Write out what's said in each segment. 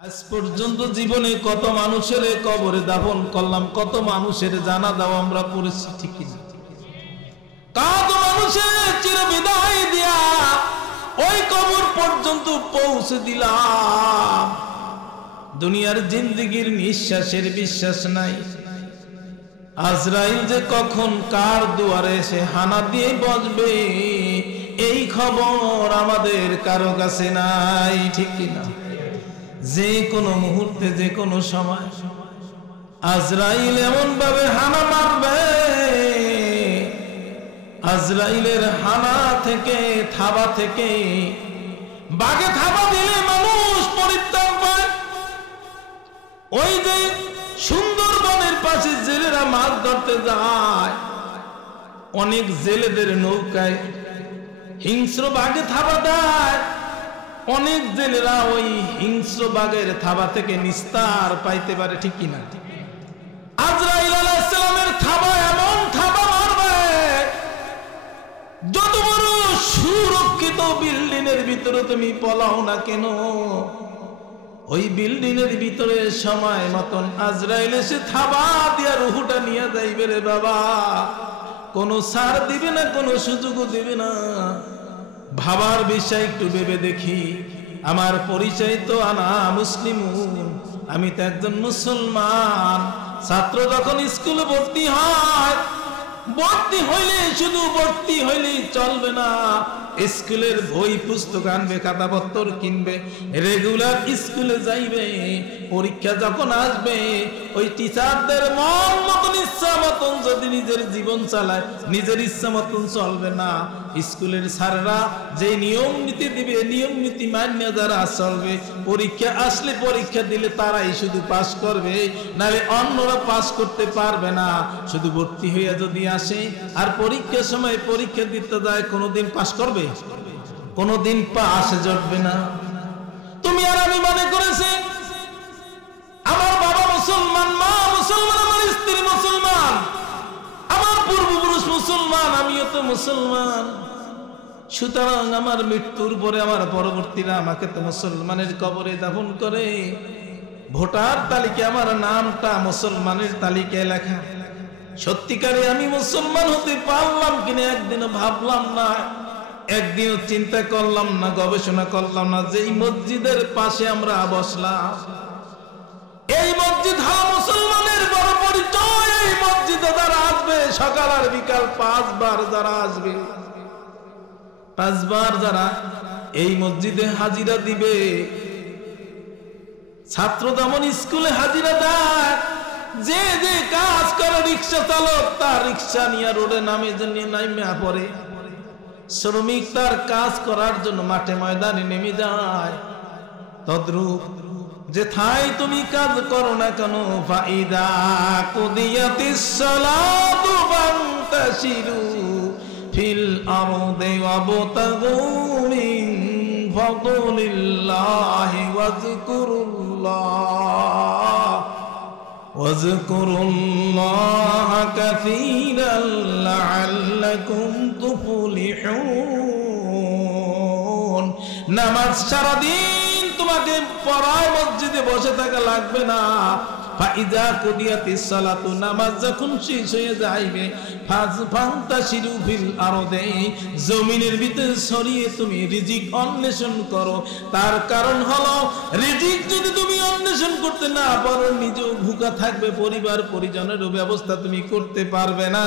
আজ পর্যন্ত জীবনে কত মানুষের কবরে দাফন করলাম, কত মানুষের জানাজাও আমরা পড়েছি, ঠিক না? কত মানুষের চিরবিদায় দিয়া ওই কবর পর্যন্ত পৌঁছে দিলাম। দুনিয়ার জিন্দেগির নিঃশ্বাসের বিশ্বাস নাই। আজরাইল যে কখন কার দুয়ারে এসে হানা দিয়ে বসবে এই খবর আমাদের কারো কাছে নাই, ঠিক কিনা? যে কোনো মুহূর্তে, যে কোনো সময় আজরাইল এমন ভাবে হানা মারবে, আজরাইলের হানা থেকে, থাবা থেকে, বাগে থাবা দিলে মানুষ পরিত্রাণ পায়। ওই যে সুন্দরবনের পাশে জেলেরা মাছ ধরতে যায়, অনেক জেলেদের নৌকায় হিংস্র বাঘে থাবা দেয়, অনেক জেলেরা ওই হিংস্র বাঘের থাবা থেকে নিস্তার পাইতে পারে, ঠিক কিনা? আজরাইল আলাইহিস সালামের থাবা এমন থাবা মারবে, যত বড় সুরক্ষিত বিল্ডিং এর ভিতরে তুমি পলাও না কেন, ওই বিল্ডিং এর ভিতরে সময় মতন আজরাইল এসে থাবা দিয়া রুহুটা নিয়ে যাইবে রে বাবা। কোনো ছাড় দিবে না, কোনো সুযোগও দিবে না। ভাবার বিষয় একটু ভেবে দেখি। আমার পরিচয় তো আনা মুসলিম, আমি তো একজন মুসলমান। ছাত্র যখন স্কুলে ভর্তি হয়, ভর্তি হইলে শুধু ভর্তি হইলেই চলবে না, স্কুলের বই পুস্তক আনবে, খাতাপত্র কিনবে, রেগুলার স্কুলে যাইবে। পরীক্ষা যখন আসবে ওই টিচারদের মন মতন, ইচ্ছা মতন যদি নিজের জীবন চালায়, নিজের ইচ্ছা মতন চলবে না। স্কুলের স্যাররা যে নিয়ম নীতি দিবে, নিয়ম নীতি মান্য যারা চলবে, পরীক্ষা আসলে পরীক্ষা দিলে তারাই শুধু পাস করবে, নাহলে অন্যরা পাস করতে পারবে না। শুধু ভর্তি হইয়া যদি আসে আর পরীক্ষার সময় পরীক্ষা দিতে যায়, কোনোদিন পাস করবে? কোনোদিন পাস জটবে না। তুমি আর আমি মনে করেছি আমার বাবা মুসলমান, মা মুসলমান, আমার স্ত্রী মুসলমান, আমার পূর্বপুরুষ মুসলমান, আমিও তো মুসলমান, সুতরাং আমার মৃত্যুর পরে আমার পরবর্তীরা আমাকে তো মুসলমানের কবরে দাফন করে। ভোটার তালিকায় আমার নামটা মুসলমানের তালিকায় লেখা। সত্যিকারে আমি মুসলমান হতে পারলাম কিনা একদিনও ভাবলাম না, একদিনও চিন্তা করলাম না, গবেষণা করলাম না। যে এই মসজিদের পাশে আমরা বসলাম, এই মসজিদ হলো মুসলমানের বড় পরিচয়। এই মসজিদে যারা আসবে সকাল আর বিকাল 5 বার যারা আসবে, 5 বার যারা এই মসজিদে হাজিরা দিবে, ছাত্র যেমন স্কুলে হাজিরা দেয়, যে যে কাজ করে, রিক্সা চালক তার রিক্সা নিয়ে রোডে নামে পড়ে, শ্রমিক তার কাজ করার জন্য মাঠে ময়দানে নেমে যায়, তদ্রূপ যেথায় তুমি কাজ করো না কেন, ফাইদা কুদিয়াতিস সালাতু ফান্তাশিরু ফিল আরদি ওয়াবতাগু মিন ফাদলিল্লাহি ওয়াজকুরুল্লাহ কাসীরান লাআল্লাকুম তুফলিহুন। নামাজ সারাদিন তোমাকে পড়ায় মসজিদে বসে থাকা লাগবে না। ফাইদা কুদিয়াতিস সালাতু, নামাজ যখন শেষ হয়ে যাইবে, ফান্তাশিরু ফিল আরদি, জমিনের ভিতরে ছড়িয়ে তুমি রিজিক অন্বেষণ করো। তার কারণ হলো রিজিক যদি তুমি অন্বেষণ করতে না পারো, নিজেও ভুকা থাকবে, পরিবার পরিজনেরও ব্যবস্থা তুমি করতে পারবে না।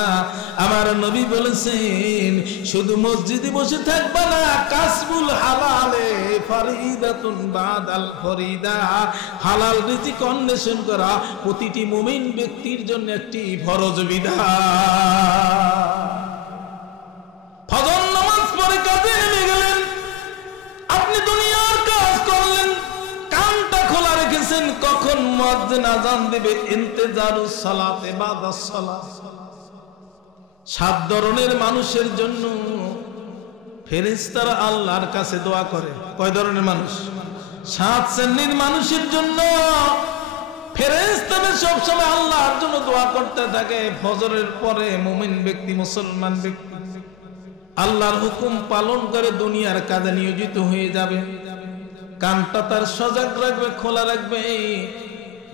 আমার নবী বলেছেন শুধু মসজিদে বসে থাকবে না, কাসবুল হালালে ফরিদাতুন বাদাল ফরিদা, হালাল রিজিক অন্বেষণ করা প্রতিটি মুমিন ব্যক্তির জন্য একটি ফরজ বিধান। ফজর নামাজ পড়ে কাজে নেমে গেলেন, আপনি দুনিয়ার কাজ করলেন, কানটা খোলা রেখেছেন, কখন মুয়াজ্জিন আযান দিবে, ইন্তেজারুস সালাতে বাদাস সালাত। 7 ধরনের মানুষের জন্য ফেরেশতারা আল্লাহর কাছে দোয়া করে। কয় ধরনের মানুষ? 7 শ্রেণীর মানুষের জন্য ফেরেশতারা সব সময় আল্লাহর জন্য দোয়া করতে থাকে। ফজরের পরে মুমিন ব্যক্তি, মুসলমান ব্যক্তি আল্লাহর হুকুম পালন করে দুনিয়ার কাজে নিয়োজিত হয়ে যাবে। কানটা তার সজাগ রাখবে, খোলা রাখবে।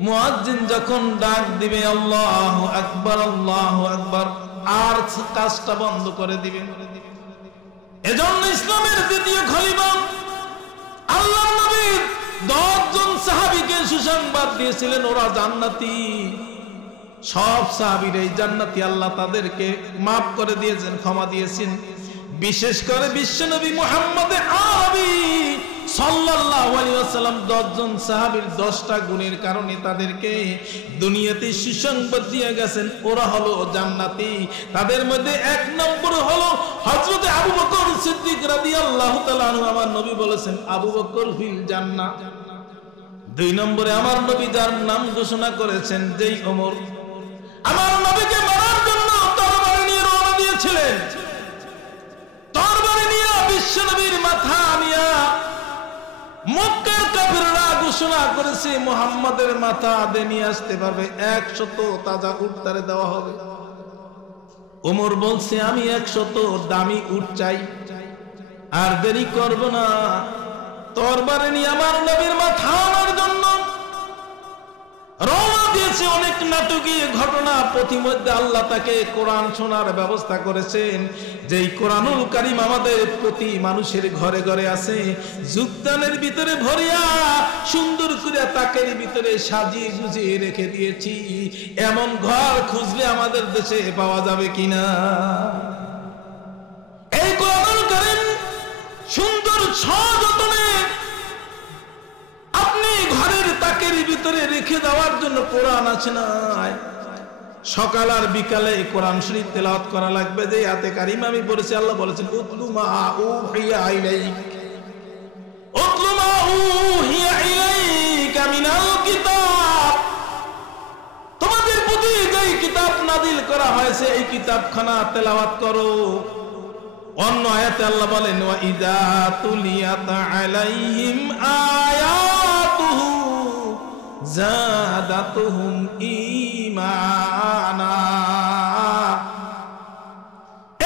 মুয়াজ্জিন যখন ডাক দিবে আল্লাহু আকবার আল্লাহু আকবার, আর কাজটা বন্ধ করে দিবে। এজন্য ইসলামের দ্বিতীয় খলিফা আল্লাহর নবী 10 জন সাহাবীকে সুসংবাদ দিয়েছিলেন ওরা জান্নাতি। সব সাহাবীরাই জান্নাতি, আল্লাহ তাদেরকে মাফ করে দিয়েছেন, ক্ষমা দিয়েছেন। বিশেষ করে বিশ্বনবী মুহাম্মদ আরবি সাল্লাল্লাহু আলাইহি ওয়াসাল্লাম 10 জন সাহাবীর 10টা গুণের কারণে তাদেরকে দুনিয়াতে সুসংবাদ দিয়ে গেছেন, ওরা হলো জান্নাতি। তাদের মধ্যে 1 নম্বর হলো হযরত আবু বকর সিদ্দিক রাদিয়াল্লাহু তাআলা আনহু। আমার নবী বলেছেন আবু বকর ফিল জান্নাহ। 2 নম্বরে আমার নবী যার নাম ঘোষণা করেছেন যেই ওমর আমার নবীকে মারার জন্য তরবারি নিয়ে রওনা দিয়েছিলেন, তরবারি নিয়ে বিশ্বনবীর মাথা নিয়ে মক্কার কাফিররা ঘোষণা করেছে মুহাম্মাদের মাথা আদে নিয়ে আসতে পারবে 100 তাজা উট তারে দেওয়া হবে। ওমর বলছে আমি 100 দামি উট চাই, আর দেরি করব না। তরবারি নিয়ে আমার নবীর মাথা আনার জন্য রওনা দিয়েছে। অনেক নাটকীয় ঘটনা, প্রতিমধ্যে আল্লাহ তাকে কোরআন শোনার ব্যবস্থা করেছেন, যেই কোরআনুল কারীম আমাদের প্রতি মানুষের ঘরে ঘরে আছে। যুগদানের ভিতরে ভরিয়া সুন্দর করে তাকের ভিতরে সাজিয়ে গুজিয়ে রেখে দিয়েছি। এমন ঘর খুঁজলে আমাদের দেশে পাওয়া যাবে কিনা? এই কোরআনুল কারীম সুন্দর সযত্নে আপনি ঘরের তাকের ভিতরে রেখে দেওয়ার জন্য কোরআন আছে না? সকাল আর বিকালে কোরআন শরীফ তেলাওয়াত করা লাগবে। যে আয়াতে কারিমা আমি পড়েছি, আল্লাহ বলেছেন উতলু মা উহিয়া ইলাইক, উতলু মা উহিয়া ইলাইকা মিনাল কিতাব। তোমাদের প্রতি যেই কিতাব নাযিল করা হয়েছে এই কিতাবখানা তেলাওয়াত করো। অন্য আয়াতে আল্লাহ বলেন ওয়া ইযা তুলিয়াত আলাইহিম আয়াতুহু যাদাতুহুম ঈমানা।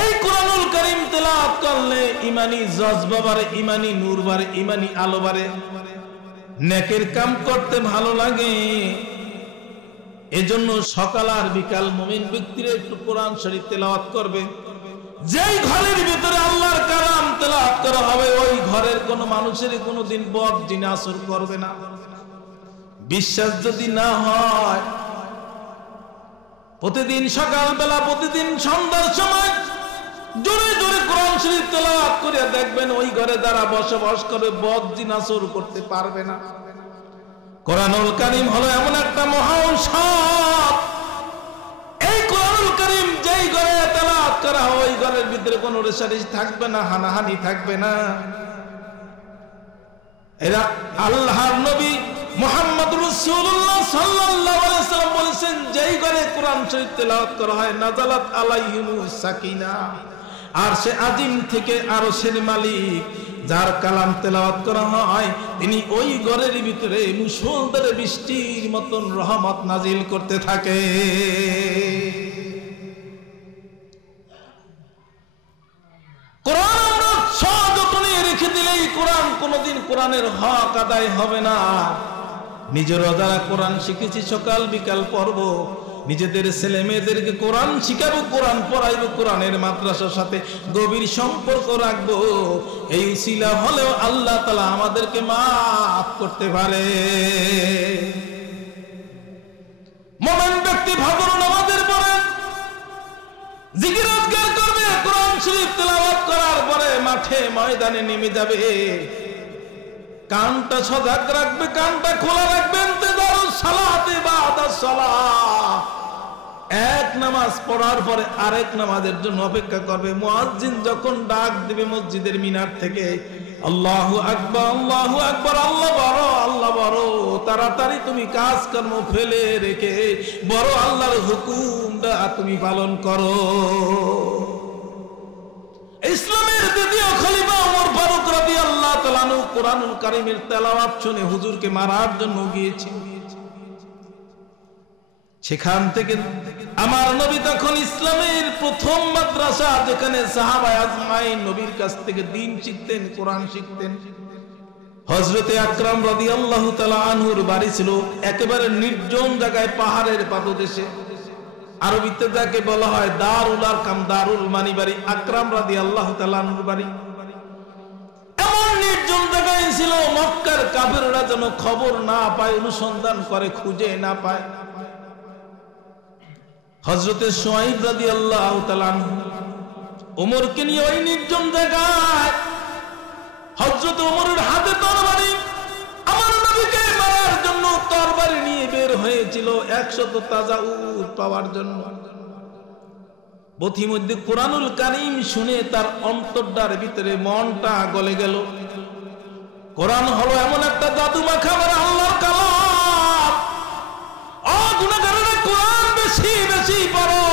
এই কোরআনুল কারীম তেলাওয়াত করলে ঈমানি জজবা বাড়ে, ঈমানি নূর বাড়ে, ঈমানি আলো বাড়ে, নেকের কাম করতে ভালো লাগে। এজন্য সকাল আর বিকাল মুমিন ব্যক্তিরা একটু কোরআন শরীফ তেলাওয়াত করবে। যেই ঘরের ভিতরে আল্লাহর কালাম তেলাওয়াত করা হবে ওই ঘরের কোন মানুষের কোনদিন বদ জিনা আসর করবে না। বিশ্বাস যদি না হয়, প্রতিদিন সকালবেলা প্রতিদিন সন্ধ্যার সময় জোরে জোরে কোরআন শরীফ তেলাওয়াত করে দেখবেন ওই ঘরে যারা বসবাস করে বদ জিনা আসর করতে পারবে না। কোরআনুল কারীম হলো এমন একটা মহা ঔষধ। এই কোরআনুল কারীম যেই ঘরে তেলাওয়াত করা হয় ওই ঘরের ভিতরে কোনো রেশারেশি থাকবে না, হানাহানি থাকবে না। এরা আল্লাহর নবী মুহাম্মদ রাসূলুল্লাহ সাল্লাল্লাহু আলাইহি ওয়াসাল্লাম বলেছেন যেই ঘরে কোরআন শরীফ তেলাওয়াত করা হয় নাযালাত আলাইহিমুস সাকিনা। আর সে আজিম থেকে আরশের মালিক যার কালাম তেলাওয়াত করা হয় তিনি ওই ঘরের ভিতরে মুষলধারে বৃষ্টির মতন রহমত নাজিল করতে থাকে। কোরআন আমরা সযত্নে রেখে দিলেই কোরআন কোনদিন কোরআনের হক আদায় হবে না। নিজেরা যারা কোরআন শিখেছি সকাল বিকাল পড়ব, নিজেদের ছেলে মেয়েদেরকে কোরআন শিখাবো, কোরআন পড়াইবো, কোরআনের মাদ্রাসার সাথে গভীর সম্পর্ক রাখবো। এই উসিলা হলেও আল্লাহ তাআলা আমাদেরকে মাফ করতে পারে। মুমিন ব্যক্তি ফজর নামাজের পরে জিকির আজকার করবে, কোরআন শরীফ তেলাওয়াত করার পরে মাঠে ময়দানে নেমে যাবে। কানটা সজাগ রাখবে, কানটা খোলা রাখবেন। সালাতে বাদা সালাহ, এক নামাজ পড়ার পরে আরেক নামাজের জন্য অপেক্ষা করবে। মুয়াজ্জিন যখন ডাক দিবে মসজিদের মিনার থেকে আল্লাহু আকবার আল্লাহু আকবার, আল্লাহ বড় আল্লাহ বড়, তাড়াতাড়ি তুমি কাজ কর্ম ফেলে রেখে বড় আল্লাহর হুকুমটা তুমি পালন করো। ইসলামের দ্বিতীয় খলিফা ওমর ফারুক রাদিয়াল্লাহু তাআলা আনহু কোরআনুল কারীমের তেলাওয়াত শুনে হুজুরকে মারার জন্য গিয়েছিল। সেখান থেকে আমার নবী তখন ইসলামের প্রথম মাদ্রাসা, যেখানে সাহাবায়ে আজমাইন নবীর কাছ থেকে দ্বীন শিখতেন, কোরআন শিখতেন, হযরতে আকরাম রাদিয়াল্লাহু তাআলা আনহুর বাড়ি ছিল একেবারে নির্জন জায়গায়, পাহাড়ের পাদদেশে। আরবিতে যাকে বলা হয় দারুল আরকাম, দারুল মানি বাড়ি, আকরাম রাদিয়াল্লাহু তাআলা আনহুর বাড়ি এমন নির্জন জায়গায় ছিল, মক্কার কাফেররা যেন খবর না পায়, অনুসন্ধান করে খুঁজে না পায়। হযরতে শুআইব রাদিয়াল্লাহু তাআলা আনহু ওমরকে নিয়ে ওই নির্জন জায়গায়, হযরত ওমরের হাতে তরবারি, আমার নবীকে মারার জন্য তরবারি নিয়ে বের হয়েছিল 100 তাজা উট পাওয়ার জন্য। পথিমধ্যে কোরআনুল কারীম শুনে তার অন্তরটার ভিতরে মনটা গলে গেল। কোরআন হলো এমন একটা জাদু মাখা আল্লাহর কালাম। ও গুনাহগারেরা, কোরআন বেশি বেশি পড়ো,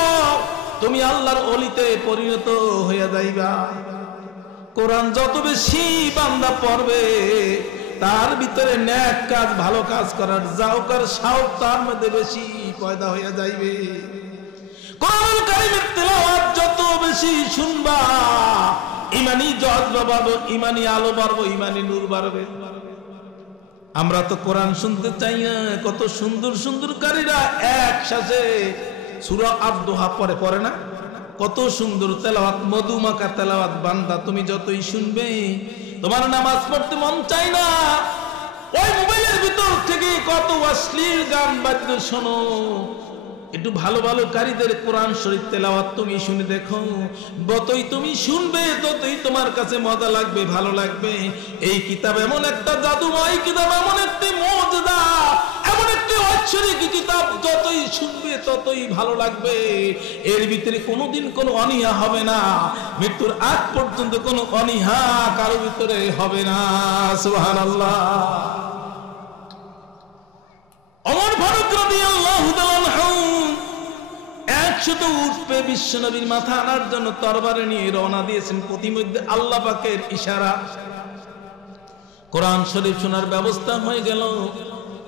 তুমি আল্লাহর ওলিতে পরিণত হয়ে যাইবা। কোরআন যত বেশি বান্দা পড়বে, তার ভিতরে নেক কাজ, ভালো কাজ করার জাওকার শাওক তার মধ্যে বেশি পয়দা হয়ে যাইবে। কোরআনুল কারীমের তেলাওয়াত যত বেশি শুনবা, ঈমানি জজবা বাড়বে, ঈমানি আলো বাড়বে, ঈমানি নূর বাড়বে। আমরা তো কোরআন শুনতে চাই না, কত সুন্দর সুন্দর কারীরা একসাথে সূরা আদ-দুহা পড়ে না, কত সুন্দর তেলাওয়াত, মধুমাখা তেলাওয়াত। বান্দা তুমি যতই শুনবে, তোমার নামাজ পড়তে মন চাই না। ওই মোবাইলের ভিতর থেকে কত অশ্লীল গান বাদ্য শোনো। একটু ভালো ভালো কারীদের কোরআন শরীফ তেলাওয়াত তুমি শুনে দেখো, যতই তুমি শুনবে ততই তোমার কাছে মজা লাগবে, ভালো লাগবে। এই কিতাব এমন একটা জাদুময় কিতাব, এমন একটি মুজিজা, এমন একটি ঐশ্বরিক কিতাব, যতই শুনবে ততই ভালো লাগবে। এর ভিতরে কোনোদিন কোনো অনীহা হবে না, মৃত্যুর আগ পর্যন্ত কোনো অনীহা কারো ভিতরে হবে না। সুবহানাল্লাহ। ওমর ফারুক রাদিয়াল্লাহু তাআলা আনহু 100 উট পে বিশ্ব নবীর মাথা আনার জন্য তরবারি নিয়ে রওনা দিয়েছেন। প্রতিমধ্যে আল্লাহ পাকের ইশারা, কোরআন শরীফ শোনার ব্যবস্থা হয়ে গেল।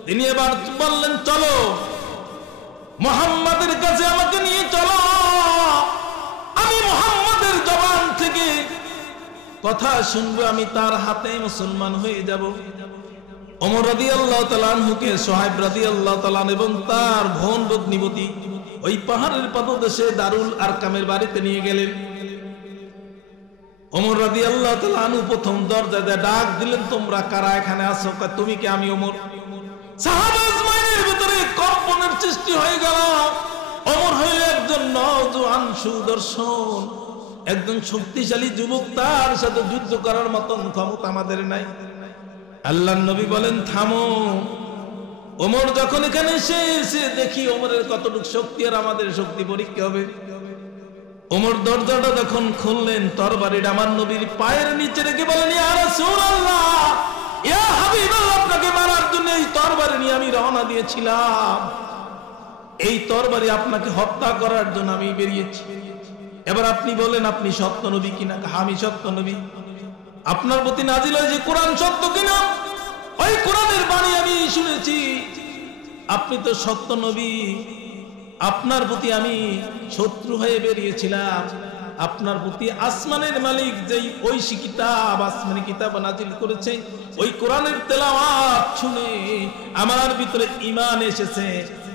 তিনি এবার বললেন, চলো মুহাম্মাদের কাছে আমাকে নিয়ে চলো, আমি মুহাম্মাদের জবান থেকে কথা শুনবো, আমি তার হাতে মুসলমান হয়ে যাব। ওমর রাদিয়াল্লাহু তাআলা আনহুকে সুহাইব রাদিয়াল্লাহু তাআলা এবং তার বোন ভগ্নিপতি ওই পাহাড়ের পাদদেশে দারুল আরকামের বাড়িতে নিয়ে গেলেন। ওমর রাদিয়াল্লাহু তাআলা আনহু প্রথম দরজায় ডাক দিলেন, তোমরা কারা এখানে আছো? তুমি কি? আমি ওমর। সাহাবা আজমাইনের ভিতরে কম্পনের সৃষ্টি হয়ে গেল। ওমর হইল একজন নওজোয়ান সুদর্শন, একজন শক্তিশালী যুবক, তার সাথে যুদ্ধ করার মতন ক্ষমতা আমাদের নাই। আল্লাহর নবী বলেন, থামো। ওমর যখন এখানে এসে দেখি ওমরের কতটুকু শক্তি আর আমাদের শক্তি পরীক্ষা হবে। ওমর দরজাটা যখন খুললেন, তরবারিটা আমার নবীর পায়ের নিচে রেখে বলেন, ইয়া রাসূলুল্লাহ, ইয়া হাবিবাল্লাহ, আপনাকে মারার জন্য এই তরবারি নিয়ে আমি রওনা দিয়েছিলাম। এই তরবারি আপনাকে হত্যা করার জন্য আমি বেরিয়েছি। এবার আপনি বলেন, আপনি সত্য নবী কিনা? আমি সত্য নবী। আপনার প্রতি নাজিল হয়েছে কোরআন সত্য কিনা? ওই কোরআনের বাণী আমি শুনেছি। আপনি তো সত্য নবী, আপনার প্রতি আমি শত্রু হয়ে বেরিয়েছিলাম। আপনার প্রতি আসমানের মালিক যেই ঐশী কিতাব, আসমানি কিতাব নাজিল করেছে, ওই কোরআনের তেলাওয়াত শুনে আমার ভিতরে ঈমান এসেছে,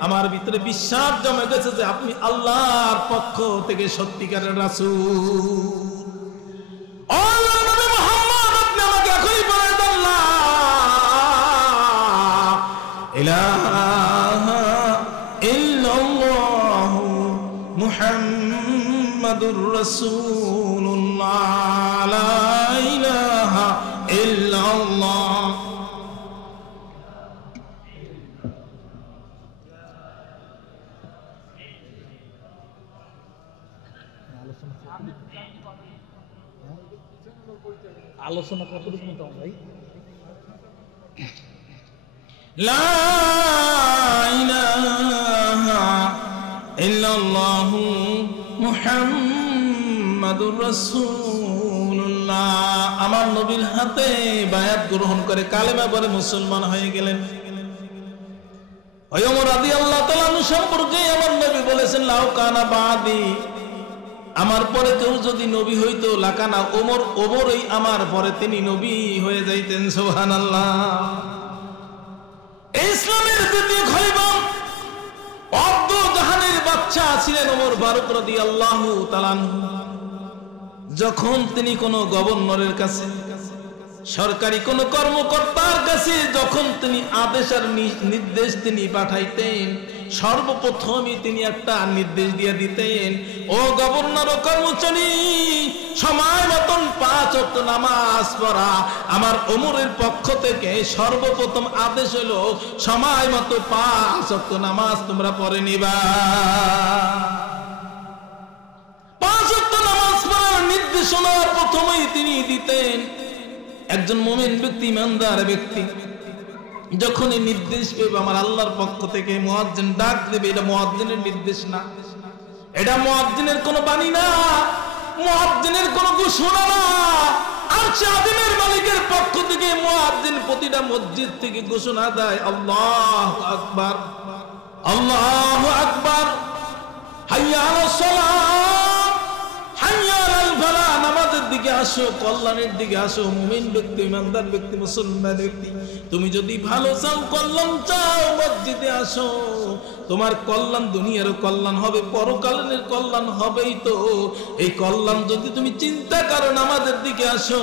আমার ভিতরে বিশ্বাস জমে গেছে যে আপনি আল্লাহর পক্ষ থেকে সত্যিকারের রাসূল। আল্লাহর নবী মুহাম্মদ, আপনি আমাকে এখনই বলে দেন, লা ইলাহা ইল্লাল্লাহু মুহাম্মাদুর রাসূলুল্লাহ, লা ইলাহা ইল্লাল্লাহ। আলোচনা কতটুকু মতো ভাই? লা ইলাহা ইল্লাল্লাহু মুহাম্মাদুর রাসূলুল্লাহ। আমার নবীর হাতে বায়াত গ্রহণ করে কালেমা পড়ে মুসলমান হয়ে গেলেন। ওমর রাদিয়াল্লাহু তাআলা আনহু সম্পর্কে আমার নবী বলেছেন, লাউ কানা বাদি আমার পরে কেউ যদি নবী হইতো লাকানা ওমর, ওমরই আমার পরে তিনি নবী হয়ে যাইতেন। সুবহানাল্লাহ। ইসলামের দ্বিতীয় খলিফা অর্ধ জাহানের বাদশা ছিলেন ওমর ফারুক রাদিয়াল্লাহু তাআলা আনহু। যখন তিনি কোন গভর্নরের কাছে, সরকারি কোন কর্মকর্তার কাছে যখন তিনি আদেশ আর নির্দেশ তিনি পাঠাইতেন, সর্বপ্রথমই তিনি একটা নির্দেশ দিয়ে দিতেন, ও গভর্নর ও কর্মচারী, সময় মতন 5 ওয়াক্ত নামাজ পড়া আমার ওমরের পক্ষ থেকে সর্বপ্রথম আদেশ হলো সময় মতো 5 ওয়াক্ত নামাজ তোমরা পড়ে নিবা। 5 ওয়াক্ত নামাজ পড়ার নির্দেশনা প্রথমেই তিনি দিতেন। একজন মুমিন ব্যক্তি, ইমানদার ব্যক্তি যখন এই নির্দেশ পেবে আমার আল্লাহর পক্ষ থেকে মুয়াজ্জিন ডাক দেবে, এটা মুয়াজ্জিনের নির্দেশ না, এটা মুয়াজ্জিনের কোনো বাণী না, মুয়াজ্জিনের কোনো ঘোষণা না, আরশ আযিমের মালিকের পক্ষ থেকে মুয়াজ্জিন প্রতিটা মসজিদ থেকে ঘোষণা দেয়, আল্লাহু আকবার, আল্লাহু আকবার, হাইয়া আলাস সালাত, হাইয়া আলাল ফালাহ, নামাজের দিকে আসো, কল্যাণের দিকে আসো। মুমিন ব্যক্তি, ইমানদার ব্যক্তি, মুসলমান ব্যক্তি, তুমি যদি ভালো চাও, কল্যাণ চাও, মসজিদে আসো। তোমার কল্যাণ দুনিয়ারও কল্যাণ হবে, পরকালের কল্যাণ হবেই। তো এই কল্যাণ যদি তুমি চিন্তা করো, নামাজের দিকে আসো।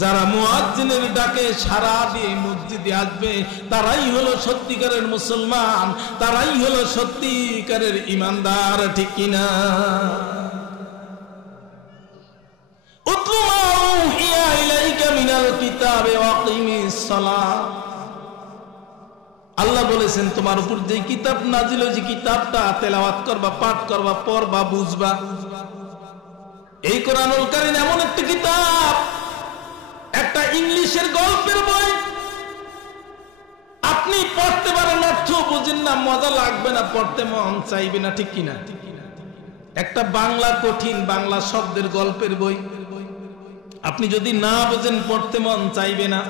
যারা মুয়াজ্জিনের ডাকে সাড়া দিয়ে মসজিদে আসবে, তারাই হলো সত্যিকারের মুসলমান, তারাই হলো সত্যিকারের ইমানদার, ঠিক কিনা? উতলু মা উহিয়া ইলাইকা মিনাল কিতাবে ওয়াকিমিস সালাহ। আল্লাহ বলেছেন তোমার উপর যে কিতাব নাজিল হয়েছে, কিতাবটা তেলাওয়াত করবা, পাঠ করবা, পড়বা, বুঝবা। এই কোরআনুল কারীম এমন একটা কিতাব, একটা ইংলিশের গল্পের বই। আপনি পড়তে পারেন, অর্থ বুঝেন না, মজা লাগবে না, পড়তে মন চাইবে না, ঠিক কিনা? একটা বাংলা কঠিন বাংলা শব্দের গল্পের বই, আপনি যদি না বোঝেন পড়তে মন চাইবে না।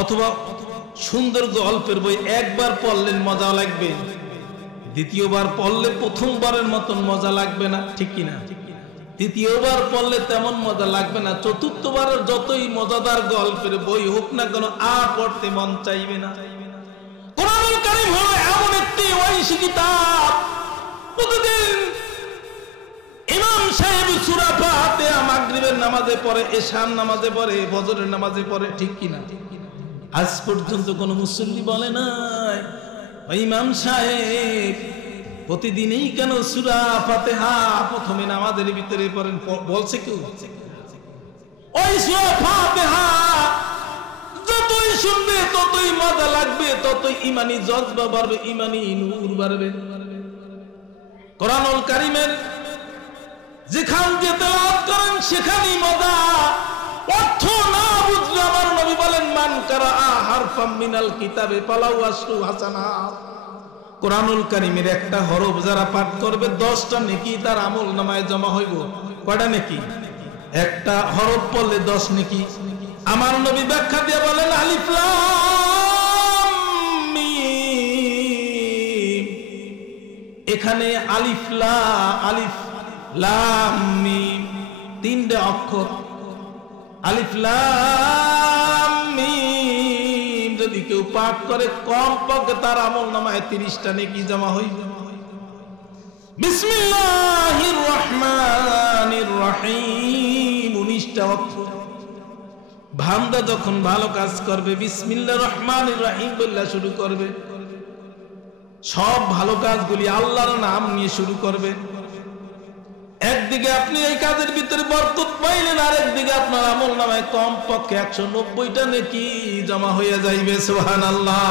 অথবা সুন্দর গল্পের বই একবার পড়লে মজা লাগবে, দ্বিতীয়বার পড়লে প্রথমবারের মতন মজা লাগবে না, ঠিক কিনা? তৃতীয়বার পড়লে তেমন মজা লাগবে না, চতুর্থবারের যতই মজাদার গল্পের বই হোক না কেন আর পড়তে মন চাইবে না। কোরআনুল কারীম হলো এমন একটি ঐশী কিতাব, প্রতিদিন ইমাম সাহেব সূরা ফাতিহা মাগরিবের নামাজে পড়ে, এশার নামাজে পড়ে, ফজরের নামাজে পড়ে, ঠিক কিনা? আজ পর্যন্ত কোন মুসল্লি বলে নাই ইমাম সাহেব প্রতিদিনই কেন সূরা ফাতিহা প্রথমে নামাজের ভিতরে পড়েন? বলছে কেউ? ওই সূরা ফাতিহা যতই শুনবে ততই মজা লাগবে, ততই ঈমানি জজবা বাড়বে, ঈমানি নূর বাড়বে। কোরআনুল কারীমের যেখান যে তেলাওয়াত করেন সেখানেই মজা। অর্থ না বুঝলে আমার নবী বলেন, মান কারাআ হারফাম মিনাল কিতাবে ফালাউ আশরু হাসানাত। কোরআনুল কারীমের একটা হরফ যারা পাঠ করবে 10টা নেকি তার আমলনামায় জমা হইব। কয়টা নেকি? একটা হরফ পড়লে 10 নেকি। আমার নবী ব্যাখ্যা দিয়ে বলেন, আলিফ লাম মিম। এখানে আলিফ লাম মিম 3টা অক্ষর। আলিফ লাম মিম যদি কেউ পাঠ করে কমপক্ষে তার আমলনামায় 30টা নেকি জমা হইবে। বিসমিল্লাহির রহমানির রহিম 19টা অক্ষর। বান্দা যখন ভালো কাজ করবে বিসমিল্লাহির রহমানির রহিম বলে শুরু করবে, সব ভালো কাজগুলি আল্লাহর নাম নিয়ে শুরু করবে। একদিকে আপনি এই কাজের ভিতরে বরকত পাইলেন, আর একদিকে আপনার আমলনামায় কমপক্ষে 190টা নেকি জমা হয়ে যাইবে। সুবহানাল্লাহ।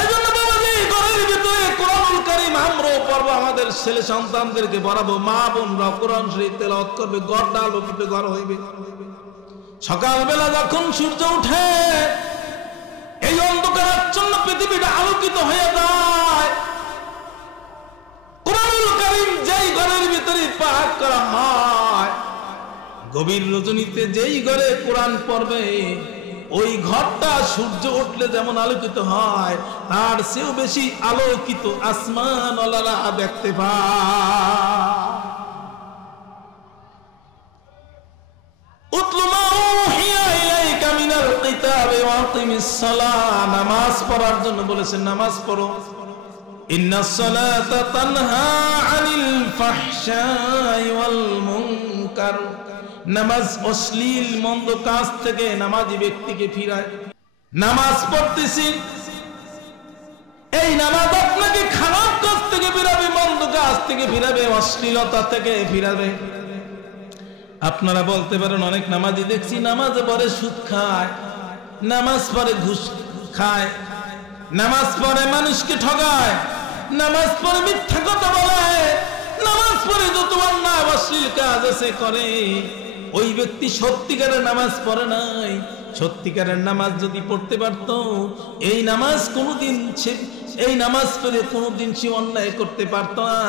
এজন্য বাবাজি ঘরের ভিতরে কোরআনুল কারীম আমরা পড়ব, আমাদের ছেলে সন্তানদেরকে পড়াবো, মা বোনরা কোরআন শরীফ তেলাওয়াত করবে, ঘরটা আলোকিত ঘর হইবে। সকালবেলা যখন সূর্য ওঠে এই অন্ধকারাচ্ছন্ন পৃথিবীটা আলোকিত হয়ে যায়। কোরআনুল কারীম যেই ঘরের ভিতরে পাঠ করা হয়, গভীর রজনীতে যেই ঘরে কোরআন পড়বে ওই ঘরটা সূর্য উঠলে যেমন আলোকিত হয় তার চেয়েও বেশি আলোকিত আসমানওয়ালারা দেখতে পায়। উতলু মা উহিয়া ইলাইকা মিনাল কিতাবি ওয়া আকিমিস সালাহ, নামাজ পড়ার জন্য বলেছেন নামাজ পড়ো। ইন্নাস সালাতা তানহা আনিল ফাহশাই ওয়াল মুনকার, নামাজ অশ্লীল মন্দ কাজ থেকে নামাজি ব্যক্তিকে ফিরায়। নামাজ পড়তেছি, এই নামাজ আপনাকে খারাপ কাজ থেকে ফিরাবে, মন্দ কাজ থেকে ফিরাবে, অশ্লীলতা থেকে ফিরাবে। আপনারা বলতে পারেন অনেক নামাজি দেখছি নামাজে পড়ে সুদ খায়, নামাজ পড়ে ঘুষ খায়, নামাজ পড়ে মানুষকে ঠগায়, নামাজ পড়ে মিথ্যা কথা বলে, নামাজ পড়ে যত অন্যায় অশ্লীল কাজ আছে করে। ওই ব্যক্তি সত্যিকারের নামাজ পড়ে নাই। সত্যিকারের নামাজ যদি পড়তে পারতো, এই নামাজ কোনোদিন এই নামাজ পড়ে কোনোদিন সে অন্যায় করতে পারতো না।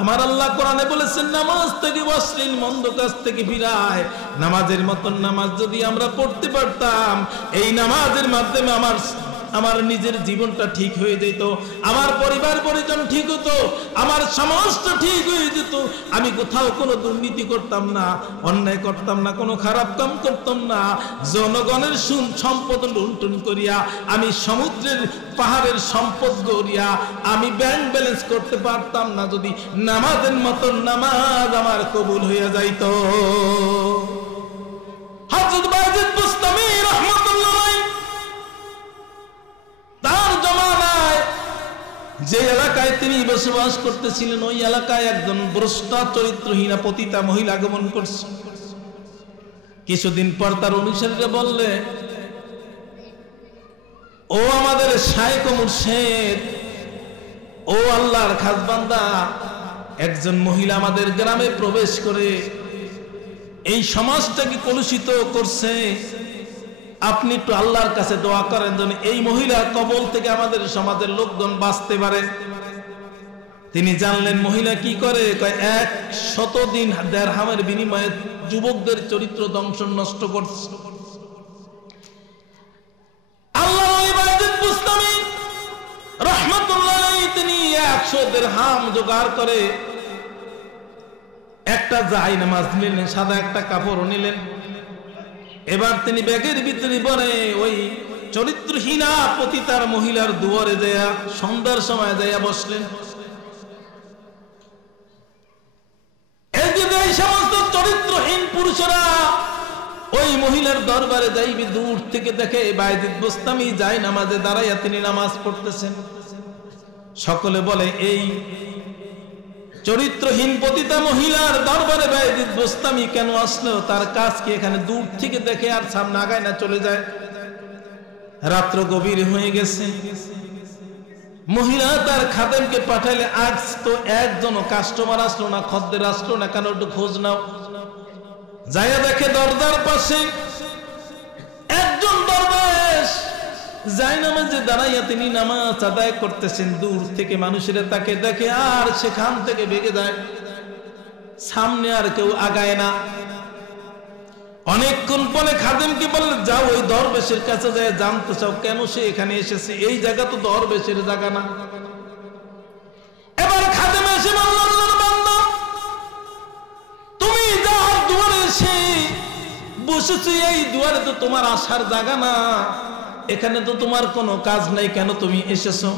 আমার আল্লাহ কোরআনে বলেছেন নামাজ থেকে অশ্লীল মন্দ কাজ থেকে ফিরায়। নামাজের মতন নামাজ যদি আমরা পড়তে পারতাম, এই নামাজের মাধ্যমে আমার নিজের জীবনটা ঠিক হয়ে যেত, আমার পরিবার পরিজন ঠিক হতো, আমার সমাজটা ঠিক হয়ে যেত। আমি কোথাও কোনো দুর্নীতি করতাম না, অন্যায় করতাম না, কোনো খারাপ কাম করতাম না। জনগণের সম্পদ লুণ্ঠন করিয়া, আমি সমুদ্রের পাহাড়ের সম্পদ গড়িয়া আমি ব্যাংক ব্যালেন্স করতে পারতাম না যদি নামাজের মতন নামাজ আমার কবুল হয়ে যাইত। হযরত বায়জিদ বুস্তামি রাহমাতুল্লাহ তার জমানায় যে এলাকায় তিনি বসবাস করতেছিলেন, ওই এলাকায় একজন ভ্রষ্টা চরিত্রহীনা পতিতা মহিলা আগমন করছে। কিছুদিন পর তার অনুসারীরা বললে, ও আমাদের শায়েখ ও মুর্শিদ, ও আল্লাহর খাস বান্দা, একজন মহিলা আমাদের গ্রামে প্রবেশ করে এই সমাজটাকে কলুষিত করছে। আপনি একটু আল্লাহর কাছে দোয়া করেন যেন এই মহিলার কবল থেকে আমাদের সমাজের লোকজন বাঁচতে পারে। তিনি জানলেন মহিলা কি করে, 100 দিন দিরহামের বিনিময়ে যুবকদের চরিত্র ধ্বংস নষ্ট করছে। তিনি 100 দিরহাম জোগাড় করে একটা জায়নামাজ নিলেন, সাদা একটা কাপড় নিলেন। এবার তিনি ব্যাগের ভিতরে ভরে ওই চরিত্রহীনা পতিতার মহিলার দুয়ারে যায়া সন্ধ্যার সময় যাইয়া বসলেন। এই সমস্ত চরিত্রহীন পুরুষরা ওই মহিলার দরবারে যাইবে, দূর থেকে দেখে বায়জিদ বুস্তামি যায় নামাজে দাঁড়াইয়া তিনি নামাজ পড়তেছেন। সকলে বলে এই চরিত্রহীন পতিতা মহিলার দরবারে বায়জিদ বুস্তামি কেন আসলো, তার কাজ কি? এখানে দূর থেকে দেখে আর সামনে আগায় না, চলে যায়। রাত্র গভীর হয়ে গেছে, মহিলা তার খাদেমকে পাঠাইলে আজ তো একজনও কাস্টমার আসলো না, খদ্দের আসলো না, কেন একটু খোঁজ নাও। যাইয়া দেখে দরজার পাশে একজন দরবেশ জায়নামাজে দাঁড়াইয়া তিনি নামাজ আদায় করতেছেন। দূর থেকে মানুষেরা তাকে দেখে আর সেখান থেকে ভেগে যায়, সামনে আর কেউ আগায় না। অনেকক্ষণ পরে খাদেমকে বললে, যাও ওই দরবেশের কাছে যায় জানতে চাও কেন সে এখানে এসেছে, এই জায়গা তো দরবেশের জায়গা না। এবার খাদেম এসে বলল, আল্লাহর বান্দা, তুমি যার দুয়ারে এসে বসেছো, এই দুয়ারে তো তোমার আসার জায়গা না, এখানে তো তোমার কোনো কাজ নাই, কেন তুমি এসেছো?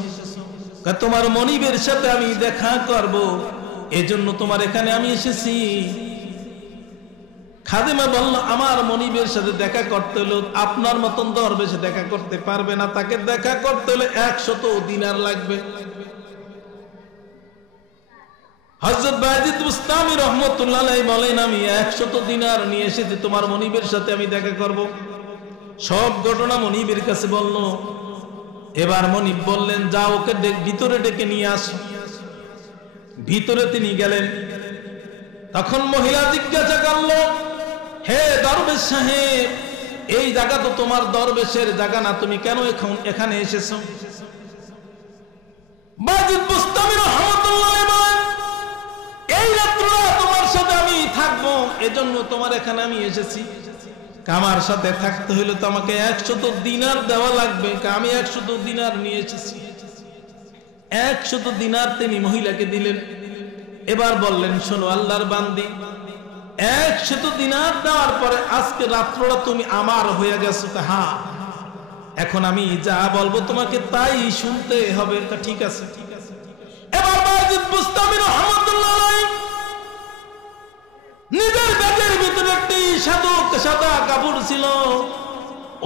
তোমার মনিবের সাথে আমি দেখা করব, এজন্য তোমার এখানে আমি এসেছি। খাদেমা বলল, আমার মনিবের সাথে দেখা করতে হলো আপনার মতন দরবেশে দেখা করতে পারবে না, তাকে দেখা করতে হলে 100 দিনার লাগবে। হযরত বায়জিদ বুস্তামি রাহমাতুল্লাহ আলাইহি বলেন, আমি 100 দিনার নিয়ে এসেছি, তোমার মনিবের সাথে আমি দেখা করব। সব ঘটনা মনিবের কাছে বলল। এবার মনিব বললেন, যাও ওকে ভিতরে ডেকে নিয়ে আসো। ভিতরে তিনি গেলেন। তখন মহিলা জিজ্ঞাসা করলো, হে দরবেশ সাহেব, এই জায়গা তো তোমার দরবেশের জায়গা না, তুমি কেন এখানে এসেছো? বায়জিদ বুস্তামি রাহমাতুল্লাহ আলাইহি, এই রাত্রিটা তোমার সাথে আমি থাকবো, এজন্য তোমার এখানে আমি এসেছি। আমার সাথে থাকতে হইলে তো আমাকে 100 দিনার দেওয়া লাগবে। আমি 100 দিনার নিয়ে এসেছি। 100 দিনার তিনি মহিলাকে দিলেন। এবার বললেন, শোনো আল্লাহর বান্দি, 100 দিনার দেওয়ার পরে আজকে রাত্রটা তুমি আমার হয়ে গেছো। হ্যাঁ, এখন আমি যা বলবো তোমাকে তাই শুনতে হবে। ঠিক আছে। এবার বাজিদ বুস্তামি রাহমাতুল্লাহ আলাইহি নিজের ব্যাগের ভিতরে একটি সাদা কাপড় ছিল।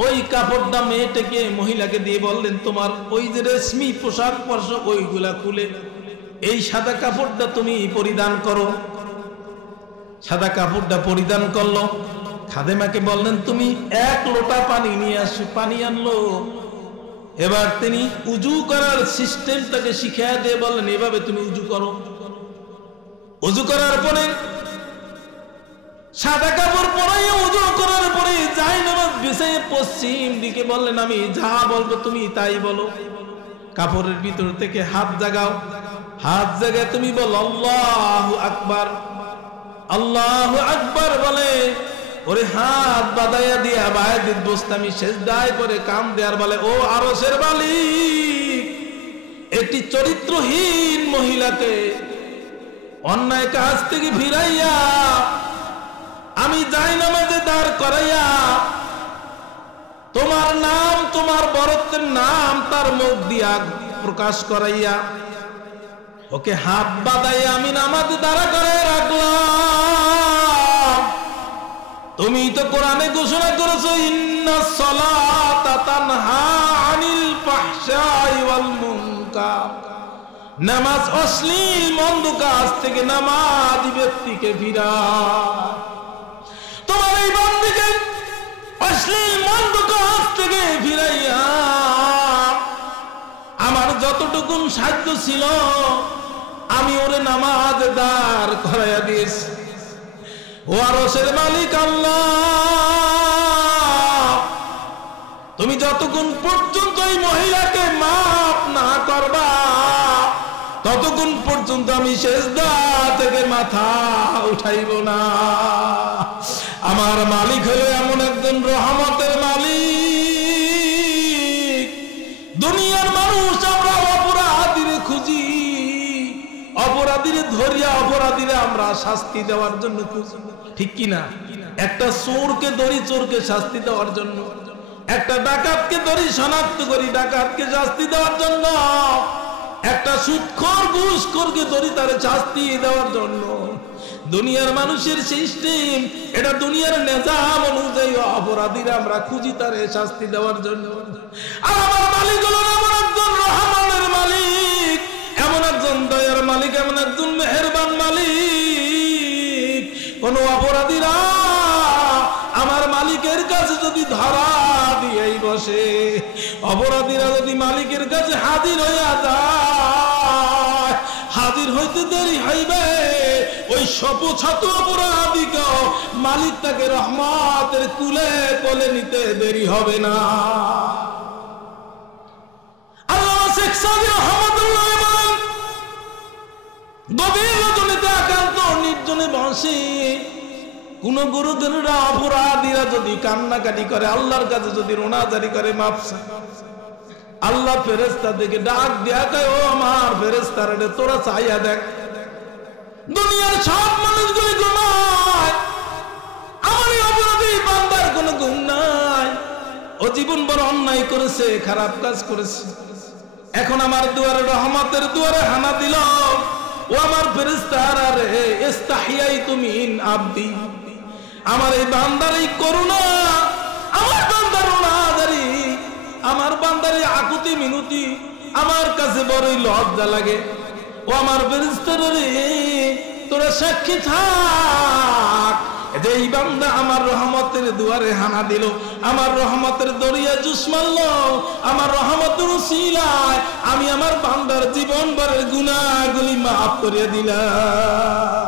ওই কাপড়টা মেয়েটাকে মহিলাকে দিয়ে বললেন, তোমার ওই যে রেশমি পোশাক পরশ ওইগুলা খুলে এই সাদা কাপড়টা তুমি পরিধান করো। সাদা কাপড়টা পরিধান করলো। খাদেমাকে বললেন, তুমি 1 লোটা পানি নিয়ে আসো। পানি আনলো। এবার তিনি উজু করার সিস্টেমটাকে শিখিয়ে দিয়ে বললেন, এভাবে তুমি উজু করো। উজু করার পরে সাদা কাপড় পরাইয়া উজু করার পরে জায়নামাজ বিছাইয়ে পশ্চিম দিকে বললেন, আমি যা বলবো তুমি তাই বলো। কাপড়ের ভিতর থেকে হাত জাগাও। হাত জাগায় তুমি বলো আল্লাহু আকবার। আল্লাহু আকবার বলে ওরে হাত বাঁধাইয়া দিয়া বায়াজিদ বুস্তামি সেজদায় করে কাম দেয়ার বলে, ও আরশের মালিক, একটি চরিত্রহীন মহিলাকে অন্যায় কাজ থেকে ফিরাইয়া আমি জায়নামাজে দাঁড় করাইয়া তোমার নাম, তোমার বরত্বের নাম তার মুখ দিয়া প্রকাশ করাইয়া ওকে হাত বাঁধাইয়া আমি নামাজে দাঁড়া করে রাখলাম। তুমি তো কোরআনে ঘোষণা করেছো, ইন্নাস সালাতা তানহা আনিল ফাহশাই ওয়াল মুনকার। নামাজ অশ্লীল মন্দ কাজ থেকে নামাজি ব্যক্তিকে ফিরায়। তোমার এই বান্দিকে অশ্লীল মন্দ কাজ থেকে ফিরাইয়া আমার যতটুকু সাধ্য ছিল আমি ওরে নামাজ দাঁড় করাইয়া দিয়েছি। ও আরশের মালিক আল্লাহ, তুমি যতক্ষণ পর্যন্ত এই মহিলাকে মাফ না করবা ততক্ষণ পর্যন্ত আমি সেজদা থেকে মাথা উঠাইব না। আমার মালিক হলো এমন একজন রহমতের মালিক। দুনিয়ার মানুষ আমরা অপরাধীরে খুঁজি, অপরাধীরে ধরিয়া অপরাধীরে আমরা শাস্তি দেওয়ার জন্য খুঁজি, ঠিক কিনা? একটা চোরকে ধরি চোরকে শাস্তি দেওয়ার জন্য, একটা ডাকাতকে ধরি শনাক্ত করি ডাকাতকে শাস্তি দেওয়ার জন্য, একটা সুদখোর ঘুষখোরকে ধরি তার শাস্তি দেওয়ার জন্য। দুনিয়ার মানুষের সিস্টেম এটা, দুনিয়ার নিজাম অনুযায়ী অপরাধীরা আমরা খুঁজি তারে শাস্তি দেওয়ার জন্য। আর আমার মালিক হলো এমন একজন রহমানের মালিক, এমন একজন দয়ার মালিক, এমন একজন মেহেরবান মালিক। কোন অপরাধীরা আমার মালিকের কাছে যদি ধরা দিয়েই বসে, অপরাধীরা যদি মালিকের কাছে হাজির হইয়া যায়, হাজির হইতে দেরি হইবে, ওই শত অপরাধীকে মালিক তাকে রহমতের কুলে কোলে নিতে দেরি হবে না। আল্লাহ শেখ সাদি রহমতুল্লাহ বলেন, গভীর রজনীতে একান্ত নির্জনে বসে কোন গুরুজনেরা অপরাধীরা যদি কান্নাকাটি করে, আল্লাহর কাছে যদি রোনাজারি করে, মাফ চায়, আল্লাহ ফেরেশতা থেকে ডাক দেয়া কয়, ও আমার ফেরেশতারা রে, তোরা চাইয়া দেখ, দুনিয়ার সব মানুষগুলি ঘুমায়, আমার এই অপরাধী বান্দার কোনো ঘুম নাই। ও জীবন বড় অন্যায় করেছে, খারাপ কাজ করেছে, এখন আমার দুয়ারে রহমতের দুয়ারে হানা দিল। ও আমার ফেরেশতারা রে, ইস্তাহিয়াইতু মিন আবদি, আমার এই বান্দার এই করুণা, আমার বান্দার রোনাজারি, আমার বান্দার এই আকুতি মিনতি আমার কাছে বড়ই লজ্জা লাগে। ও আমার ফেরেশতারা রে, তোরা সাক্ষী থাক যে এই বান্দা আমার রহমতের দুয়ারে হানা দিল, আমার রহমতের দরিয়া জুস মারল, আমার রহমতের উসিলায় আমি আমার বান্দার জীবন ভরের গুনাহগুলি মাফ করে দিলাম।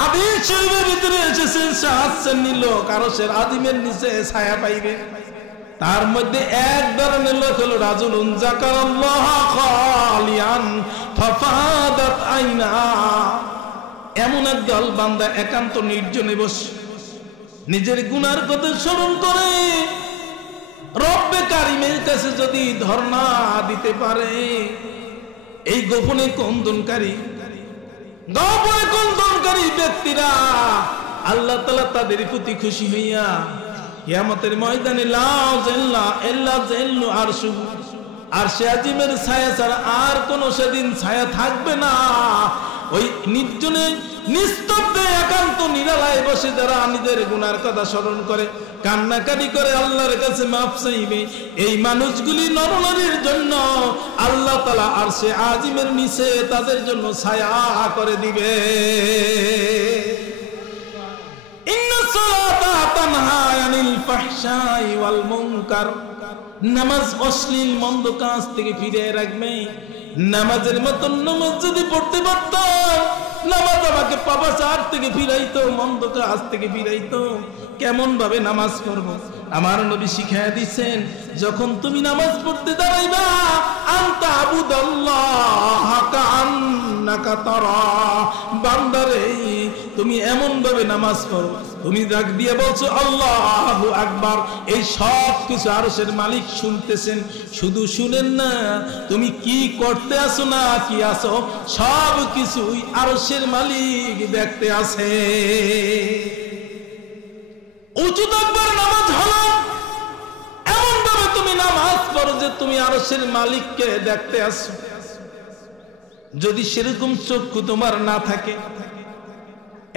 হাদিস শরীফের ভিতরে এসেছে, সাহায্যের নিল আরশের আযীমের নিচে ছায়া পাইবে। তার মধ্যে এক ধরনের লোক হলো রাজুলুন যাকারাল্লাহ খালিয়ান ফাফাদাত আইনা, এমন এক দল বান্দা একান্ত নির্জনে বসে নিজের গুনার কথা স্মরণ করে রব্বে কারিমের কাছে যদি ধর্ণা দিতে পারে, এই গোপনে কন্দনকারী ব্যক্তিরা আল্লাহ তাআলা তাদের প্রতি খুশি হইয়া কিয়ামতের ময়দানে আরশে আজিমের ছায়া ছাড়া আর কোন সেদিন ছায়া থাকবে না। ওই নির্জনে নিস্তব্ধে একান্ত নিরালায় বসে যারা নিজের গুনার কথা স্মরণ করে কান্নাকাটি করে আল্লাহর কাছে মাফ চাইবে, এই মানুষগুলি নরনারীর জন্য আল্লাহ তাআলা আরশে আজিমের নিচে তাদের জন্য ছায়া করে দিবে। ইন্নাস সালাতা তানহা আনিল ফাহশাই ওয়াল মুনকার, নামাজ অশ্লীল মন্দ কাজ থেকে ফিরিয়ে রাখবে। নামাজের মতন নামাজ যদি পড়তে পারতাম, নামাজ আমাকে পাপাচার থেকে ফিরাইতো, মন্দ কাজ থেকে ফিরাইতো। কেমন ভাবে নামাজ পড়বো? আমার নবী শিখাইয়া দিচ্ছেন, যখন তুমি নামাজ পড়তে দাঁড়াইবা আনতা আবুদাল্লাহ কাআন্নাকা তারা, বান্দারে তুমি এমন ভাবে নামাজ পড়ো, তুমি ডাক দিয়ে বলছো আল্লাহু আকবার। এই সব কিছু আরশের মালিক শুনতেছেন। শুধু শুনেন না, তুমি কি করতে আসো না কি আসো সব কিছুই আরশের মালিক দেখতে আছে। উঁচু থাকবার নামাজ হলো এমন ভাবে তুমি নামাজ পড়ো যে তুমি আরশের মালিককে দেখতে আসো। যদি সেরকম চক্ষু তোমার না থাকে,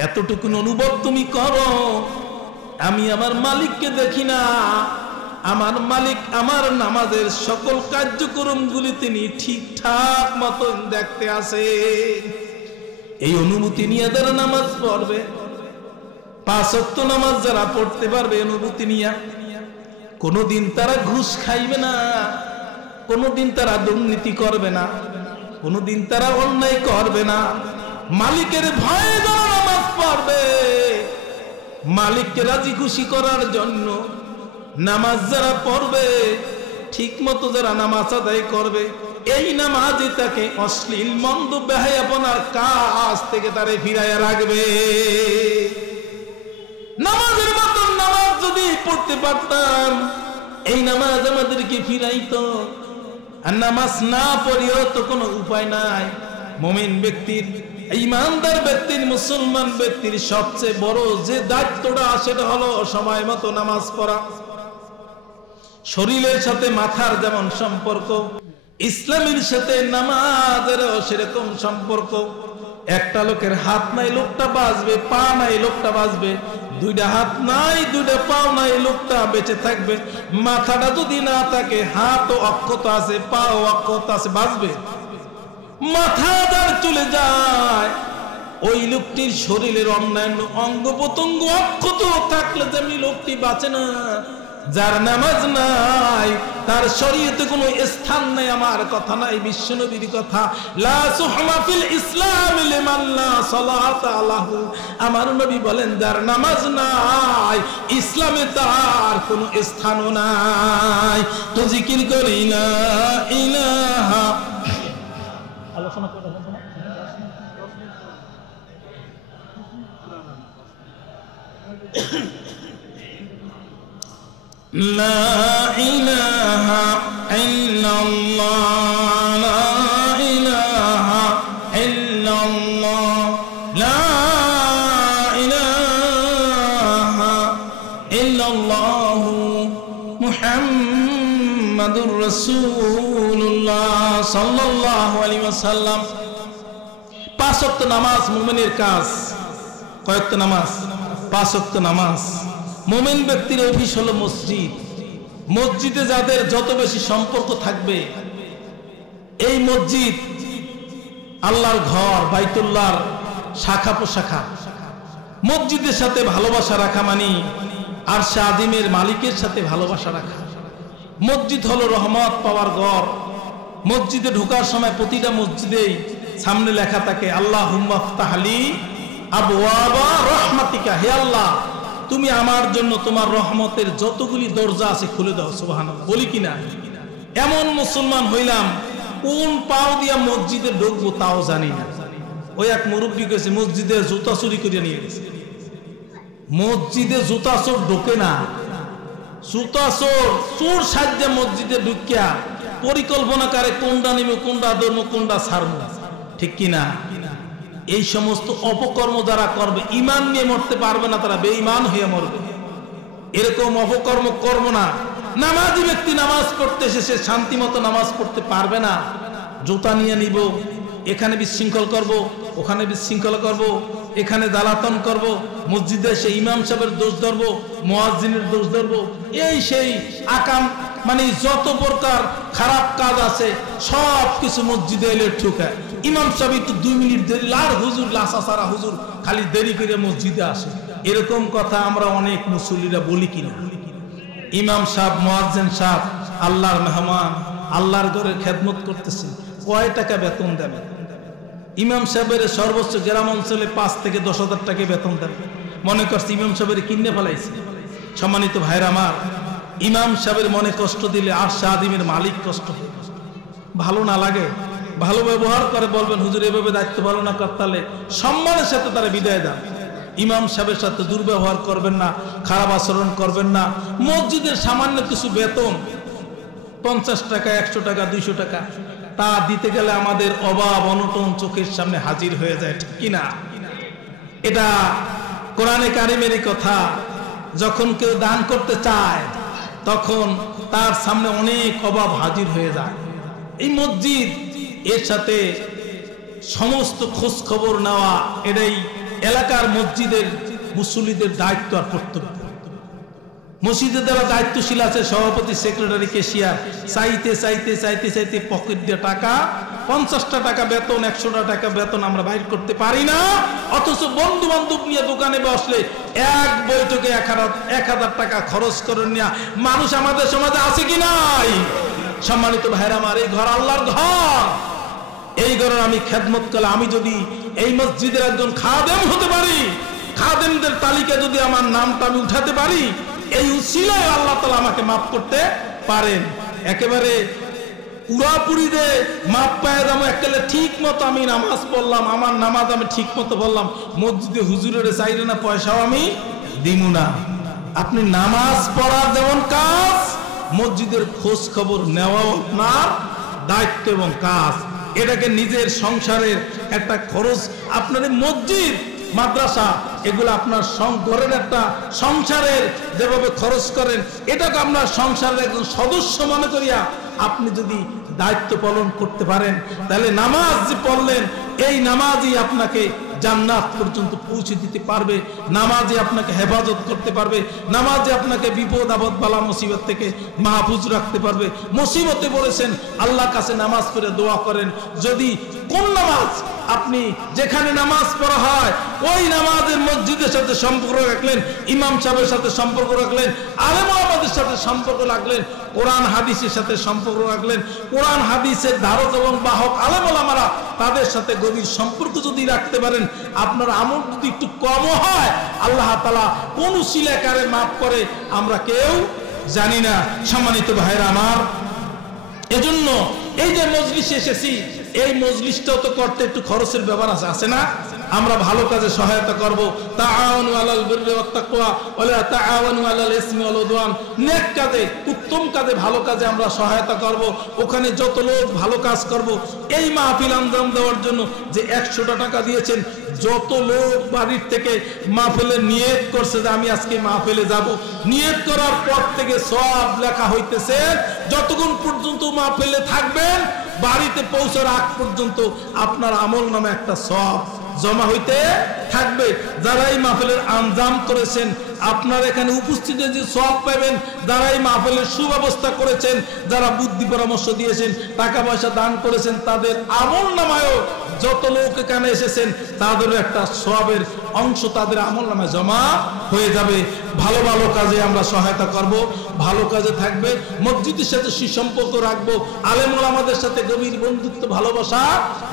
এতটুকু অনুভব তুমি করো, আমি আমার মালিককে দেখি না, আমার মালিক আমার নামাজের সকল কার্যক্রমগুলি তিনি ঠিকঠাক মতন দেখতে আসে। এই অনুভূতি নিয়ে যারা নামাজ পড়বে, 5 ওয়াক্ত নামাজ যারা পড়তে পারবে অনুভূতি নিয়ে, কোনোদিন তারা ঘুষ খাইবে না, কোনোদিন তারা দুর্নীতি করবে না, কোনোদিন তারা অন্যায় করবে না। মালিকের ভয়ে যারা নামাজ পড়বে, মালিককে রাজি খুশি করার জন্য নামাজ যারা পড়বে, ঠিক মতো যারা নামাজ আদায় করবে, এই নামাজই তাকে অশ্লীল মন্দ বেহায়াপনার কাজ থেকে তারে ফিরাইয়া রাখবে। নামাজের মতন নামাজ যদি পড়তে পারতাম, এই নামাজ আমাদেরকে ফিরাইতো। আর নামাজ না পড়িও তো কোনো উপায় নাই। মুমিন ব্যক্তির, ঈমানদার ব্যক্তির, মুসলমান ব্যক্তির সবচেয়ে বড় যে দায়িত্বটা সেটা হলো সময় মতো নামাজ পড়া। শরীরের সাথে মাথার যেমন সম্পর্ক, ইসলামের সাথে নামাজেরও সেরকম সম্পর্ক। একটা লোকের হাত নাই, লোকটা বাঁচবে, পা নাই, লোকটা বাঁচবে। দুইটা হাত নাই, দুইটা পাও নাই, লোকটা বেঁচে থাকবে। মাথাটা যদি না থাকে, হাতও অক্ষত আছে, পাও অক্ষত আছে, বাঁচবে। মাথা যার চলে যায়, ওই লোকটির শরীরের অন্যান্য অঙ্গ প্রত্যঙ্গ অক্ষত থাকলে যেমনি লোকটি বাঁচে না। যার নামাজ নাই, তার শরীয়তে কোনো স্থান নাই। আমার কথা নাই, বিশ্বনবীর কথা, লা সুহমা ফিল ইসলাম লিমান লা সালাতা লাহু। আমার নবী বলেন, যার নামাজ নাই ইসলামে তার কোনো স্থানও নাই। তো জিকির করি লা ইলাহা, আলোচনা করে দেখেন না, লা ইলাহা ইল্লাল্লাহ, লা ইলাহা ইল্লাল্লাহ, লা ইলাহা ইল্লাল্লাহ, মুহাম্মাদুর রাসূলুল্লাহ সাল্লাল্লাহু আলাইহি ওয়াসাল্লাম। 5 ওয়াক্ত নামাজ মুমিনের কাজ। কয় ওয়াক্ত নামাজ? 5 ওয়াক্ত নামাজ। মুমিন ব্যক্তির অফিস হলো মসজিদ। মসজিদে যাদের যত বেশি সম্পর্ক থাকবে, এই মসজিদ আল্লাহর ঘর, বাইতুল্লাহর শাখা প্রশাখা। মসজিদের সাথে ভালোবাসা রাখা মানে আরশে আজিমের মালিকের সাথে ভালোবাসা রাখা। মসজিদ হলো রহমত পাওয়ার ঘর। মসজিদে ঢোকার সময় প্রতিটা মসজিদেই সামনে লেখা থাকে আল্লাহুম্মা ফতাহলি আবওয়াবা রহমাতিকা, হে আল্লাহ তুমি আমার জন্য তোমার রহমতের যতগুলি দরজা আছে খুলে দাও। সুবহানাল্লাহ, বলি কিনা? এমন মুসলমান হইলাম, কোন পাও দিয়া মসজিদে ঢুকবো তাও জানি না। ওই এক মুরব্বী গেছে, মসজিদের জুতা চুরি করে নিয়ে গেছে। মসজিদে জুতা চোর ঢোকে না, জুতা চোর চোর সাহায্যে মসজিদে ঢুকিয়া পরিকল্পনা করে কোনটা নিব, কোনটা ধর্ম, কোনটা ছাড়ব, ঠিক কিনা? এই সমস্ত অপকর্ম যারা করবে, ইমান নিয়ে মরতে পারবে না, তারা বেঈমান হয়ে মরবে। এরকম অপকর্ম করব না। নামাজি ব্যক্তি নামাজ পড়তে এসে শান্তি মতো নামাজ পড়তে পারবে না। জুতা নিয়ে নিব, এখানে বিশৃঙ্খল করব, ওখানে বিশৃঙ্খল করব, এখানে দালাতন করব, মসজিদে এসে ইমাম সাহেবের দোষ ধরব, মুয়াজ্জিনের দোষ ধরব, এই সেই আকাম, মানে যত প্রকার খারাপ কাজ আছে সব কিছু মসজিদে এলে ঠুকায়। ইমাম সাহেব একটু 2 মিনিট দেরি, আর হুজুর লাসা সারা হুজুর খালি দেরি করে মসজিদে আসে। এরকম কথা আমরা অনেক মুসল্লিরা বলি কিনা? ইমাম সাহেব, মুয়াজ্জিন সাহেব আল্লাহর মেহমান, আল্লাহর ঘরে খেদমত করতেছে, কয় টাকা বেতন দেবে? ইমাম সাহেবের সর্বোচ্চ গ্রাম অঞ্চলে 5 থেকে 10,000 টাকা বেতন দেবে। মনে করছে ইমাম সাহেবের কিনে ফেলাইছে। সম্মানিত ভাইরা আমার, ইমাম সাহেবের মনে কষ্ট দিলে আর শাহদিমের মালিক কষ্ট হয়। ভালো না লাগে? ভালো ব্যবহার করে বলবেন, হুজুর এভাবে দায়িত্ব পালন না করতে হলে সম্মানের সাথে তারা বিদায় দেন। ইমাম সাহেবের সাথে দুর্ব্যবহার করবেন না, খারাপ আচরণ করবেন না। মসজিদের সামান্য কিছু বেতন 50 টাকা, 100 টাকা, 200 টাকা, তা দিতে গেলে আমাদের অভাব অনটন চোখের সামনে হাজির হয়ে যায়, ঠিক কিনা? এটা কোরআনে কারিমেরই কথা। যখন কেউ দান করতে চায় তখন তার সামনে অনেক অভাব হাজির হয়ে যায়। এই মসজিদ, এর সাথে সমস্ত খোঁজ খবর নেওয়া, এটাই এলাকার মসজিদের মুসল্লিদের দায়িত্ব আর কর্তব্য। মসজিদের যারা দায়িত্বশীল আছে, সভাপতি, সেক্রেটারি, ক্যাশিয়ার, চাইতে চাইতে চাইতে চাইতে পকেট দিয়ে টাকা, 50টা টাকা বেতন, 100টা টাকা বেতন আমরা বাইর করতে পারি না। অথচ বন্ধু বান্ধব নিয়ে দোকানে বসলে এক বৈঠকে 1000 টাকা খরচ করে নেওয়া মানুষ আমাদের সমাজে আছে কি নাই? সম্মানিত ভাইরা আমার, এই ঘর আল্লাহর ঘর। এই ঘরের আমি খেদমত করলে, আমি যদি এই মসজিদের একজন খাদেম হতে পারি, খাদেমদের তালিকা যদি আমার নামটা আমি উঠাতে পারি, এই উসিলায় আল্লাহ তাআলা আমাকে মাফ করতে পারেন। একেবারে পুরাপুরিতে মাপ পায় যাবো। একেবারে ঠিক মতো আমি নামাজ পড়লাম, আমার নামাজ আমি ঠিক মতো বললাম, মসজিদে হুজুরের চাইলে না পয়সাও আমি দিব না। আপনি নামাজ পড়ার যেমন কাজ, মসজিদের খোঁজ খবর নেওয়াও আপনার দায়িত্ব এবং কাজ। এটাকে নিজের সংসারের একটা খরচ, আপনার মসজিদ, মাদ্রাসা, এগুলো আপনার ঘরের একটা সংসারের যেভাবে খরচ করেন, এটাকে আপনার সংসারের একজন সদস্য মনে করিয়া আপনি যদি দায়িত্ব পালন করতে পারেন, তাহলে নামাজ যে পড়লেন, এই নামাজই আপনাকে জান্নাত পর্যন্ত পৌঁছে দিতে পারবে। নামাজে আপনাকে হেফাজত করতে পারবে। নামাজে আপনাকে বিপদ আপদ বালা মুসিবত থেকে মাহফুজ রাখতে পারবে। মুসিবতে পড়েছেন, আল্লাহর কাছে নামাজ পড়ে দোয়া করেন। যদি কোন নামাজ আপনি যেখানে নামাজ পড়া হয় ওই নামাজের মসজিদের সাথে সম্পর্ক রাখলেন, ইমাম সাহেবের সাথে সম্পর্ক রাখলেন, আলেম ওলামাদের সাথে সম্পর্ক রাখলেন, কোরআন হাদিসের সাথে সম্পর্ক রাখলেন, কোরআন হাদিসের ধারক এবং বাহক আলেম ওলামারা তাদের সাথে গভীর সম্পর্ক যদি রাখতে পারেন, আপনার আমল যদি একটু কম হয়, আল্লাহ তাআলা কোন উসিলাকারে মাফ করে আমরা কেউ জানি না। সম্মানিত ভাইরা আমার, এজন্য এই যে মজলিসে এসেছি, এই মজলিসটাও তো করতে একটু খরচের ব্যাপার আছে না? আমরা ভালো কাজে সহায়তা করব। তাআওয়ানু আলাল বিররি ওয়াত তাকওয়া ওয়ালা তাআওয়ানু আলাল ইসমি ওয়াল উদওয়ান। নেক কাজে, উত্তম কাজে, ভালো কাজে আমরা সহায়তা করব। ওখানে যত লোক ভালো কাজ করব, এই মাহফিল আঞ্জাম দেওয়ার জন্য যে 100টা টাকা দিয়েছেন, যত লোক বাড়ির থেকে মাহফিলে নিয়ত করছে যে আমি আজকে মাহফিলে যাব, নিয়ত করার পর থেকে সওয়াব লেখা হইতেছে। যতক্ষণ পর্যন্ত মাহফিলে থাকবেন, বাড়িতে পৌঁছার আগ পর্যন্ত আপনার আমল নামে একটা সওয়াব জমা হইতে থাকবে। যারা এই মাহফিলের আঞ্জাম করেছেন, আপনার এখানে উপস্থিত যে সওয়াব পাবেন, যারা এই মাহফিলের সুব্যবস্থা করেছেন, যারা বুদ্ধি পরামর্শ দিয়েছেন, টাকা পয়সা দান করেছেন, তাদের আমল নামায়ও যত লোক এখানে এসেছেন তাদের একটা সওয়াবের অংশ তাদের আমল নামায় জমা হয়ে যাবে। ভালো ভালো কাজে আমরা সহায়তা করব। ভালো কাজে থাকবে, মসজিদের সাথে সুসম্পর্ক রাখবো, আলেম ওলামাদের সাথে গভীর বন্ধুত্ব ভালোবাসা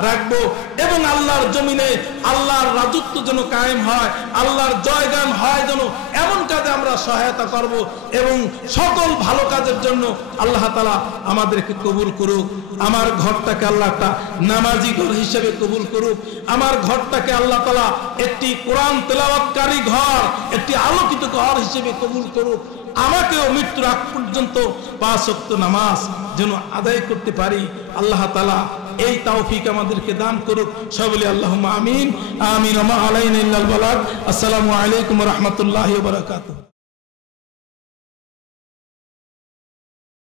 রাখবো, এবং আল্লাহর জমিনে আল্লাহর রাজত্ব যেন কায়েম হয়, আল্লাহর জয়গান হয় যেন, এমন কাজে আমরা সহায়তা করব। এবং সকল ভালো কাজের জন্য আল্লাহ তাআলা আমাদেরকে কবুল করুক। আমার ঘরটাকে আল্লাহ একটা নামাজি ঘর হিসেবে কবুল করুক। আমার ঘরটাকে আল্লাহ তাআলা একটি কোরআন তেলাওয়াতকারী ঘর, একটি আলোকিত ঘর হিসেবে কবুল করুক। আমাকেও মৃত্যুর আগ পর্যন্ত 5 ওয়াক্ত নামাজ যেন আদায় করতে পারি, আল্লাহ তাআলা এই তৌফিক আমাদেরকে দান করুক। সকলে আল্লাহুম্মা আমিন। আমিন। ওয়া মা আলাইনা ইল্লাল বালাগ। আসসালামু আলাইকুম ওয়া রাহমাতুল্লাহি ওয়া বারাকাতুহু।